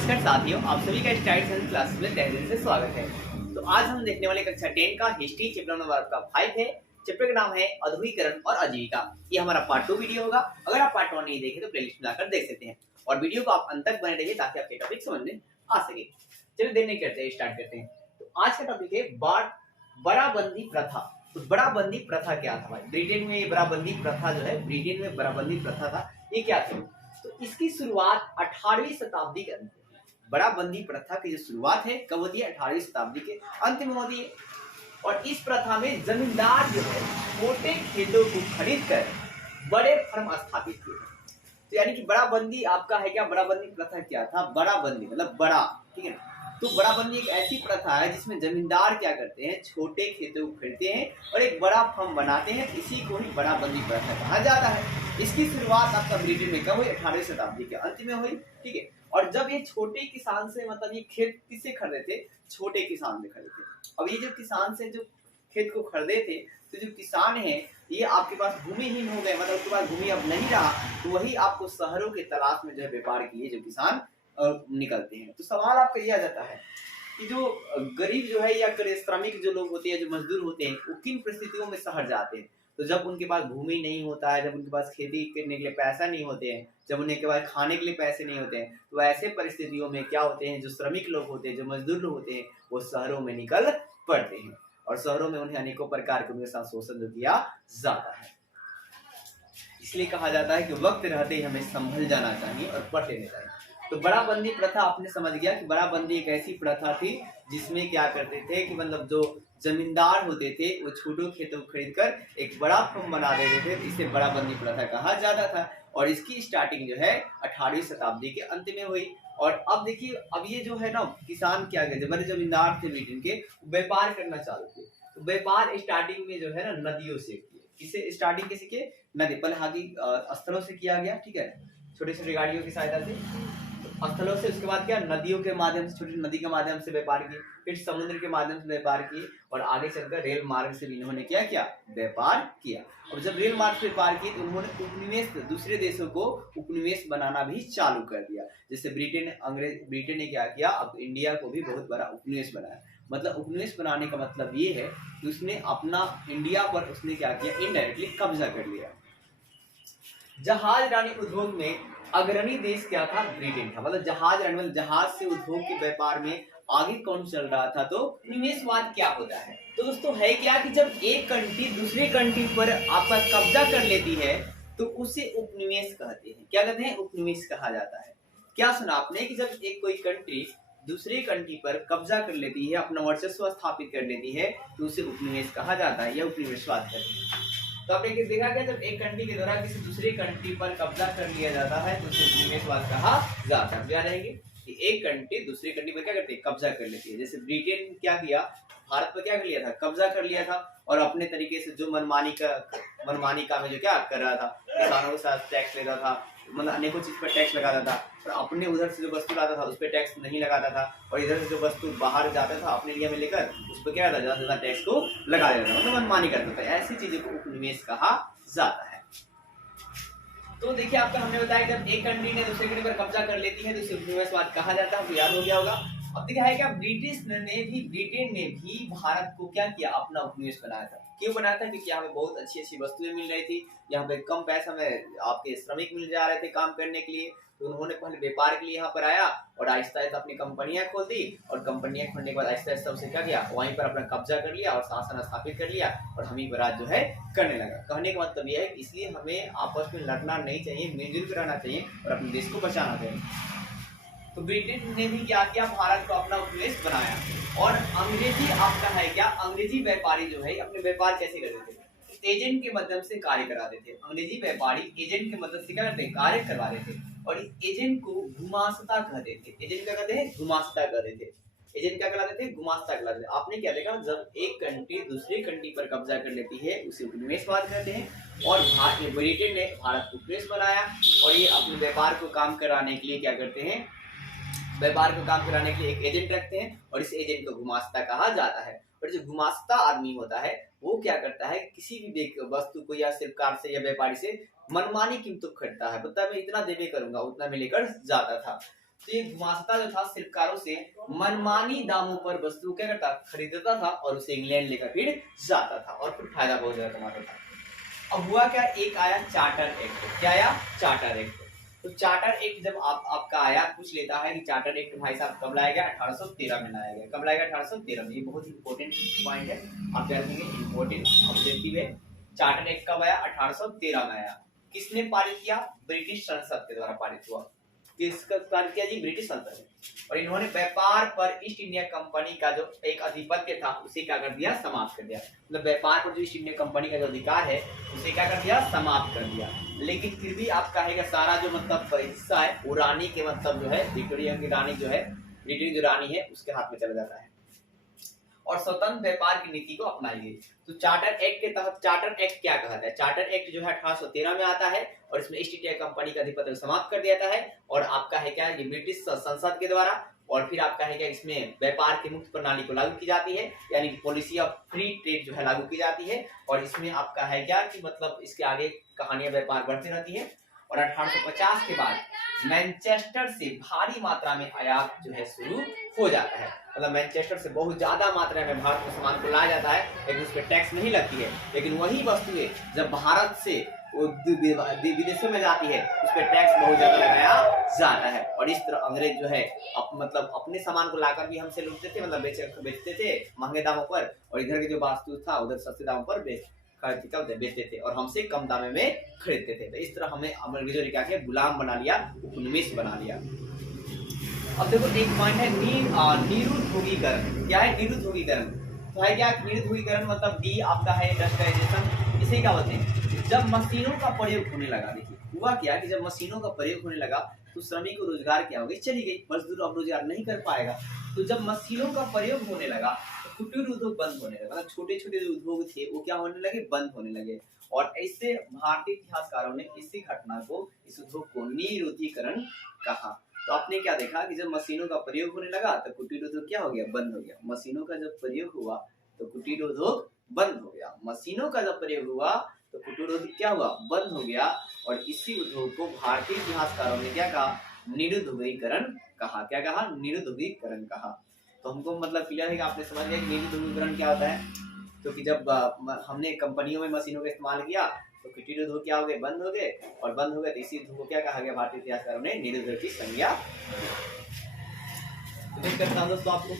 नमस्कार साथियों, आप सभी का स्टाइल साइंस क्लास में तहे दिल से स्वागत है। तो आज हम देखने वाले कक्षा 10 का हिस्ट्री चैप्टर नंबर आपका 5 है। चैप्टर का नाम है अध्रुवीकरण और आजीविका। ये हमारा पार्ट 2 वीडियो होगा। अगर आप पार्ट 1 नहीं देखे तो प्लेलिस्ट में जाकर देख सकते हैं और वीडियो को आप अंत तक बने रहिए ताकि आपके टॉपिक समझ में आ सके। चलिए देर नहीं करते हैं, स्टार्ट करते हैं। तो आज का टॉपिक है बराबंदी प्रथा। तो बराबंदी प्रथा क्या था भाई? ब्रिटेन में ये बराबंदी प्रथा जो है, ब्रिटेन में बराबंदी प्रथा था, ये क्या था? तो इसकी शुरुआत 18वीं शताब्दी के अंत में, बराबंदी प्रथा की जो शुरुआत है कब होती है? 18वीं शताब्दी के अंत में होती है। और इस प्रथा में जमींदार जो है छोटे खेतों को खरीद कर बड़े फर्म स्थापित किए। तो यानी कि बराबंदी आपका है क्या? बराबंदी प्रथा क्या था? बराबंदी मतलब बड़ा, ठीक है ना? तो बराबंदी एक ऐसी प्रथा है जिसमें जमींदार क्या करते हैं, छोटे खेतों को खरीदते हैं और एक बड़ा फर्म बनाते हैं। इसी को ही बराबंदी प्रथा कहा जाता है। इसकी शुरुआत आपका ब्रिटेन में कब हुई? 18वीं शताब्दी के अंत में हुई, ठीक है। और जब ये छोटे किसान से, मतलब ये खेत किससे खरीदे थे? छोटे किसान से खरीदे थे। अब ये जो किसान से जो खेत को खरीदे थे, तो जो किसान है ये आपके पास भूमिहीन हो गए, मतलब उसके पास भूमि अब नहीं रहा, तो वही आपको शहरों के तलाश में जो है व्यापार किए जो किसान निकलते हैं। तो सवाल आपका ये आ जाता है कि जो गरीब जो है या श्रमिक जो लोग होते हैं, जो मजदूर होते हैं, वो किन परिस्थितियों में शहर जाते हैं? तो जब उनके पास भूमि नहीं होता है, जब उनके पास खेती करने के लिए पैसा नहीं होते हैं, जब उनके पास खाने के लिए पैसे नहीं होते हैं, तो ऐसे परिस्थितियों में क्या होते हैं, जो श्रमिक लोग होते हैं, जो मजदूर लोग होते हैं, वो शहरों में निकल पड़ते हैं और शहरों में उन्हें अनेकों प्रकार के उनके साथ शोषण किया जाता है। इसलिए कहा जाता है कि वक्त रहते ही हमें संभल जाना चाहिए और पढ़ लेना चाहिए। तो बराबंदी प्रथा आपने समझ गया कि बराबंदी एक ऐसी प्रथा थी जिसमें क्या करते थे कि मतलब जो जमींदार होते थे वो छोटे खेतों को खरीदकर एक बड़ा फर्म बना देते थे। इसे बराबंदी प्रथा कहा जाता था और इसकी स्टार्टिंग जो है 18वीं शताब्दी के अंत में हुई। और अब देखिए, अब ये जो है ना, किसान क्या कहते हैं, बड़े जमींदार थे ब्रिटेन के, व्यापार करना चालू किए। तो व्यापार स्टार्टिंग में जो है ना नदियों से किए। किसे स्टार्टिंग कैसे किए? नदी, पलहागी स्थलों से किया गया, ठीक है, छोटी छोटी गाड़ियों की सहायता से स्थलों से। उसके बाद क्या, नदियों के माध्यम से, छोटी नदी के माध्यम से व्यापार किए, फिर समुद्र के माध्यम से व्यापार किए और आगे चलकर रेल मार्ग से भी इन्होंने क्या किया? व्यापार किया। और जब रेल मार्ग से व्यापार किए तो उन्होंने उपनिवेश, दूसरे देशों को उपनिवेश बनाना भी चालू कर दिया। जैसे ब्रिटेन ने क्या किया, अब इंडिया को भी बहुत बड़ा उपनिवेश बनाया। मतलब उपनिवेश बनाने का मतलब ये है कि उसने अपना इंडिया पर उसने क्या किया? इनडायरेक्टली कब्जा कर लिया। जहाज रानी उद्योग में अग्रणी देश क्या था? ब्रिटेन था। मतलब जहाज रानी, मतलब जहाज से उद्योग के व्यापार में आगे कौन चल रहा था? तो निवेशवाद क्या होता है? तो दोस्तों है क्या कि जब एक कंट्री दूसरे कंट्री पर आपका कब्जा कर लेती है तो उसे उपनिवेश कहते हैं। क्या कहते हैं? उपनिवेश कहा जाता है। क्या सुना आपने कि जब एक कोई कंट्री दूसरे कंट्री पर कब्जा कर लेती है, अपना वर्चस्व स्थापित कर लेती है, तो उसे उपनिवेश कहा जाता है या उपनिवेशवाद कहते हैं। तो आपने देखा क्या, जब एक कंट्री के द्वारा किसी दूसरे कंट्री पर कब्जा कर लिया जाता है तो उसे उपनिवेशवाद कहा जाता है। याद रहेंगे कि एक कंट्री दूसरी कंट्री पर क्या करती है? कब्जा कर लेती है। जैसे ब्रिटेन क्या किया, भारत पर क्या कर लिया था? कब्जा कर लिया था और अपने तरीके से जो मनमानी का में जो क्या कर रहा था, किसानों के साथ टैक्स ले रहा था, मतलब अनेकों चीज पर टैक्स लगाता था और अपने उधर से जो वस्तु लाता था उस पर टैक्स नहीं लगाता था और इधर से जो वस्तु बाहर जाता था अपने इंडिया में लेकर उस पर क्या था? ज्यादा से ज्यादा टैक्स को लगा देता था, मतलब मनमानी करता था। ऐसी चीजों को उपनिवेश कहा जाता है। तो देखिए, आपका हमने बताया जब एक कंट्री ने दूसरे कंट्री पर कब्जा कर लेती है तो उसे उपनिवेशवाद कहा जाता है। आपको याद हो गया होगा। अब देखिए है क्या, ब्रिटेन ने भी भारत को क्या किया? अपना उपनिवेश बनाया था। क्यों बनाया था? क्योंकि यहाँ पे बहुत अच्छी अच्छी वस्तुएं मिल रही थी, यहाँ पे कम पैसा में आपके श्रमिक मिल जा रहे थे काम करने के लिए। तो उन्होंने पहले व्यापार के लिए यहाँ पर आया और आहिस्ता आहिस्ता अपनी कंपनियां खोल दी और कंपनियां खोलने के बाद आहिस्ता आहिस्ता उसे क्या किया? वहीं पर अपना कब्जा कर लिया और शासन स्थापित कर लिया और हम ही पर राज जो है करने लगा। कहने का मतलब यह है कि इसलिए हमें आपस में लड़ना नहीं चाहिए, मिलजुल कर रहना चाहिए और अपने देश को बचाना चाहिए। तो ब्रिटेन ने भी क्या किया? भारत को अपना उपनिवेश बनाया। और अंग्रेजी आपका है क्या, अंग्रेजी व्यापारी जो है अपने व्यापार कैसे करते थे? एजेंट के माध्यम से कार्य कराते थे। अंग्रेजी व्यापारी एजेंट के मदद से क्या करते हैं? कार्य करवा रहे थे। और इस एजेंट को गुमास्ता कहते थे। एजेंट क्या कहते हैं? गुमास्ता कहते थे। एजेंट क्या कहलाते थे? गुमास्ता कहलाते थे। आपने क्या देखा, जब एक कंट्री दूसरी कंट्री पर कब्जा कर लेती है उसे उपनिवेशवाद कहते हैं। और ब्रिटेन ने भारत को उपनिवेश बनाया और ये अपने व्यापार को काम कराने के लिए क्या करते हैं? व्यापार को काम कराने के लिए एक एजेंट रखते हैं और इस एजेंट को गुमास्ता कहा जाता है। और जो गुमास्ता आदमी होता है वो क्या करता है? किसी भी वस्तु को या शिल्पकार से या व्यापारी से मनमानी कीमतों खरीदता है। मतलब मैं इतना देवे करूंगा, उतना में लेकर जाता था। तो ये गुमास्ता जो था शिल्पकारों से मनमानी दामों पर वस्तु क्या करता, खरीदता था और उसे इंग्लैंड लेकर फिर जाता था और फिर फायदा बहुत ज्यादा कमाता था। अब हुआ क्या, एक आया चार्टर एक्ट। क्या आया, चार्टर एक्ट। तो चार्टर एक्ट जब आपका आया, पूछ लेता है कि चार्टर एक्ट भाई साहब कब लाया गया, 1813 में लाया गया। कब लाया गया, 1813 में। ये बहुत ही इंपॉर्टेंट पॉइंट है, आप याद रखेंगे, इंपॉर्टेंट ऑब्जेक्टिव है। चार्टर एक्ट कब आया, 1813 में आया। किसने पारित किया, ब्रिटिश संसद के द्वारा पारित हुआ। किसका पारित किया जी, ब्रिटिश संसद ने। और इन्होंने व्यापार पर ईस्ट इंडिया कंपनी का जो एक अधिपत्य था उसे क्या कर दिया, समाप्त कर दिया। मतलब व्यापार पर जो ईस्ट इंडिया कंपनी का जो अधिकार है उसे क्या कर दिया, समाप्त कर दिया। लेकिन फिर भी आप कहेगा सारा जो मतलब हिस्सा है वो रानी के मतलब जो है, विक्टोरिया की रानी जो है, ब्रिटेन जो रानी है उसके हाथ में चला जाता है और स्वतंत्र व्यापार की नीति को अपनाई गई। तो चार्टर एक्ट के तहत, चार्टर एक्ट क्या कहता है, चार्टर एक्ट जो है 1813 में आता है और इसमें ईस्ट इंडिया कंपनी का अधिपत्य समाप्त कर दिया जाता है और आपका है क्या, ये ब्रिटिश संसद के द्वारा। और फिर आपका है क्या, इसमें व्यापार की मुक्त प्रणाली को लागू की जाती है, यानी पॉलिसी ऑफ फ्री ट्रेड जो है लागू की जाती है। और इसमें आपका है क्या कि मतलब इसके आगे कहानियां व्यापार बढ़ती रहती है। और 1850 के बाद मैनचेस्टर से भारी मात्रा में आयात जो है शुरू हो जाता है। मतलब मैनचेस्टर से बहुत ज्यादा मात्रा में भारत में सामान को लाया जाता है, लेकिन उस पर टैक्स नहीं लगती है। लेकिन वही वस्तुएं जब भारत से विदेशों में जाती है उस पर टैक्स बहुत ज्यादा लगाया जाता है। और इस तरह अंग्रेज जो है मतलब अपने सामान को लाकर भी हमसे लूटते थे, मतलब बेचते थे महंगे दामों पर, और इधर के जो वस्तु था उधर सस्ते दामों पर बेचते थे और हमसे कम दाम में खरीदते थे। तो इस तरह हमें अंग्रेजों ने क्या किया, गुलाम बना लिया, उपनिवेश बना लिया। अब देखो एक पॉइंट है निरुद्योगीकरण। क्या है निरुद्योगीकरण, तो है क्या, निरुद्योगीकरण मतलब डी आपका है इंडस्ट्रियलाइजेशन। इसे क्या बोलते हैं, जब मशीनों का प्रयोग होने लगा। देखिए हुआ क्या कि जब मशीनों का प्रयोग होने लगा तो श्रमिक को रोजगार क्या हो गई, चली गई, मजदूर अब रोजगार नहीं कर पाएगा। तो जब मशीनों का प्रयोग होने लगा तो कुटीर उद्योग बंद होने लगा, मतलब छोटे छोटे जो उद्योग थे वो क्या होने लगे, बंद होने लगे। और ऐसे भारतीय इतिहासकारों ने इसी घटना को, इस उद्योग को निरुद्योगीकरण कहा। तो आपने क्या देखा कि जब मशीनों का प्रयोग होने लगा तो कुटीर उद्योग क्या हो गया, बंद हो गया। मशीनों का जब प्रयोग हुआ तो कुटीर उद्योग बंद हो गया। मशीनों का जब प्रयोग हुआ तो कुटीर उद्योग क्या हुआ, बंद हो गया। और इसी उद्योग को भारतीय इतिहासकारों ने क्या कहा, निरुद्योगीकरण कहा। क्या कहा, निरुद्योगीकरण कहा। तो हमको मतलब क्लियर है कि आपने समझ लिया कि निरुद्योगीकरण क्या होता है। तो कि जब हमने कंपनियों में मशीनं का इस्तेमाल किया तो कुटीर उद्योग क्या हो गए, बंद हो गए। और बंद हो गए तो इसी उद्योग को क्या कहा गया, भारतीय इतिहासकारों ने निरुद्योग की संज्ञा। तो करता हूँ दोस्तों आपको